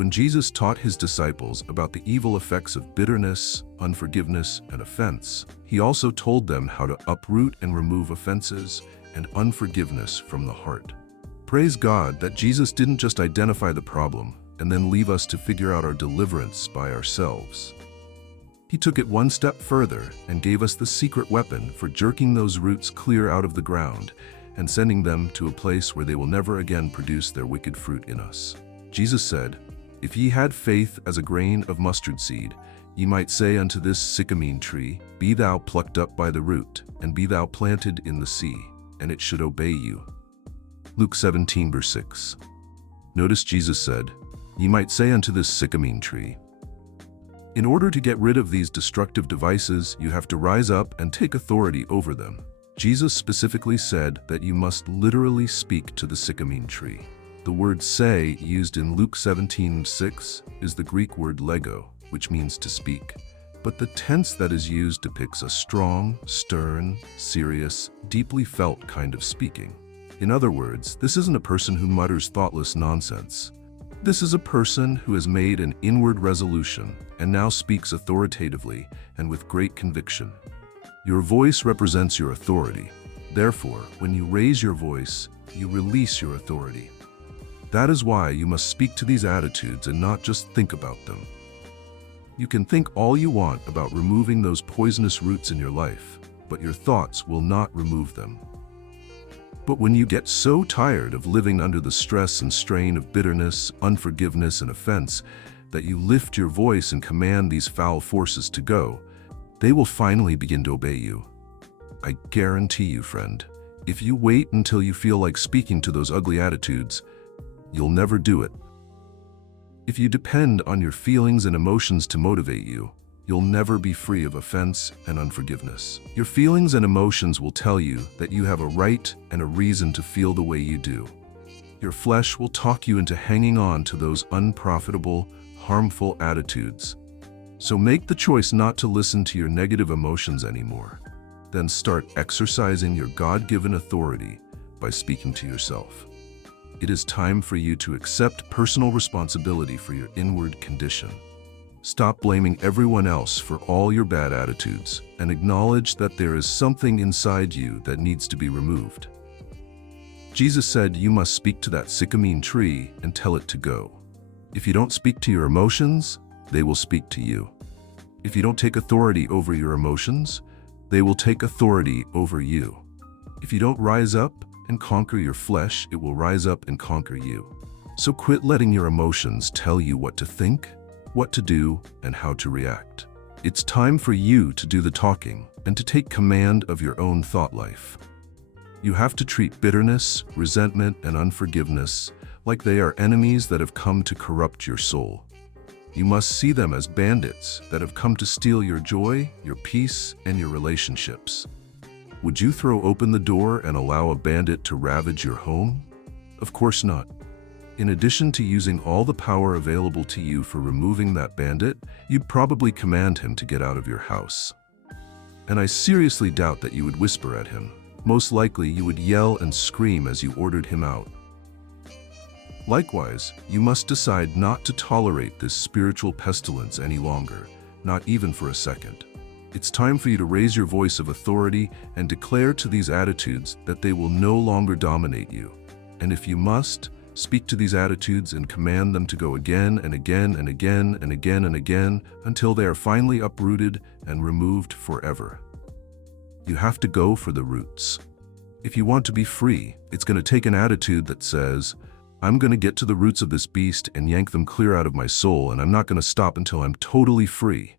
When Jesus taught his disciples about the evil effects of bitterness, unforgiveness, and offense, he also told them how to uproot and remove offenses and unforgiveness from the heart. Praise God that Jesus didn't just identify the problem and then leave us to figure out our deliverance by ourselves. He took it one step further and gave us the secret weapon for jerking those roots clear out of the ground and sending them to a place where they will never again produce their wicked fruit in us. Jesus said, "If ye had faith as a grain of mustard seed, ye might say unto this sycamine tree, Be thou plucked up by the root, and be thou planted in the sea, and it should obey you." Luke 17 verse 6. Notice Jesus said, "Ye might say unto this sycamine tree." In order to get rid of these destructive devices, you have to rise up and take authority over them. Jesus specifically said that you must literally speak to the sycamine tree. The word say, used in Luke 17:6, is the Greek word lego, which means to speak. But the tense that is used depicts a strong, stern, serious, deeply felt kind of speaking. In other words, this isn't a person who mutters thoughtless nonsense. This is a person who has made an inward resolution and now speaks authoritatively and with great conviction. Your voice represents your authority. Therefore, when you raise your voice, you release your authority. That is why you must speak to these attitudes and not just think about them. You can think all you want about removing those poisonous roots in your life, but your thoughts will not remove them. But when you get so tired of living under the stress and strain of bitterness, unforgiveness, and offense that you lift your voice and command these foul forces to go, they will finally begin to obey you. I guarantee you, friend, if you wait until you feel like speaking to those ugly attitudes, you'll never do it. If you depend on your feelings and emotions to motivate you, you'll never be free of offense and unforgiveness. Your feelings and emotions will tell you that you have a right and a reason to feel the way you do. Your flesh will talk you into hanging on to those unprofitable, harmful attitudes. So make the choice not to listen to your negative emotions anymore. Then start exercising your God-given authority by speaking to yourself. It is time for you to accept personal responsibility for your inward condition. Stop blaming everyone else for all your bad attitudes and acknowledge that there is something inside you that needs to be removed. Jesus said you must speak to that sycamine tree and tell it to go. If you don't speak to your emotions, they will speak to you. If you don't take authority over your emotions, they will take authority over you. If you don't rise up and conquer your flesh, it will rise up and conquer you. So quit letting your emotions tell you what to think, what to do, and how to react. It's time for you to do the talking and to take command of your own thought life. You have to treat bitterness, resentment, and unforgiveness like they are enemies that have come to corrupt your soul. You must see them as bandits that have come to steal your joy, your peace, and your relationships. Would you throw open the door and allow a bandit to ravage your home? Of course not. In addition to using all the power available to you for removing that bandit, you'd probably command him to get out of your house. And I seriously doubt that you would whisper at him. Most likely you would yell and scream as you ordered him out. Likewise, you must decide not to tolerate this spiritual pestilence any longer, not even for a second. It's time for you to raise your voice of authority and declare to these attitudes that they will no longer dominate you. And if you must, speak to these attitudes and command them to go again and again and again and again and again until they are finally uprooted and removed forever. You have to go for the roots. If you want to be free, it's going to take an attitude that says, I'm going to get to the roots of this beast and yank them clear out of my soul, and I'm not going to stop until I'm totally free.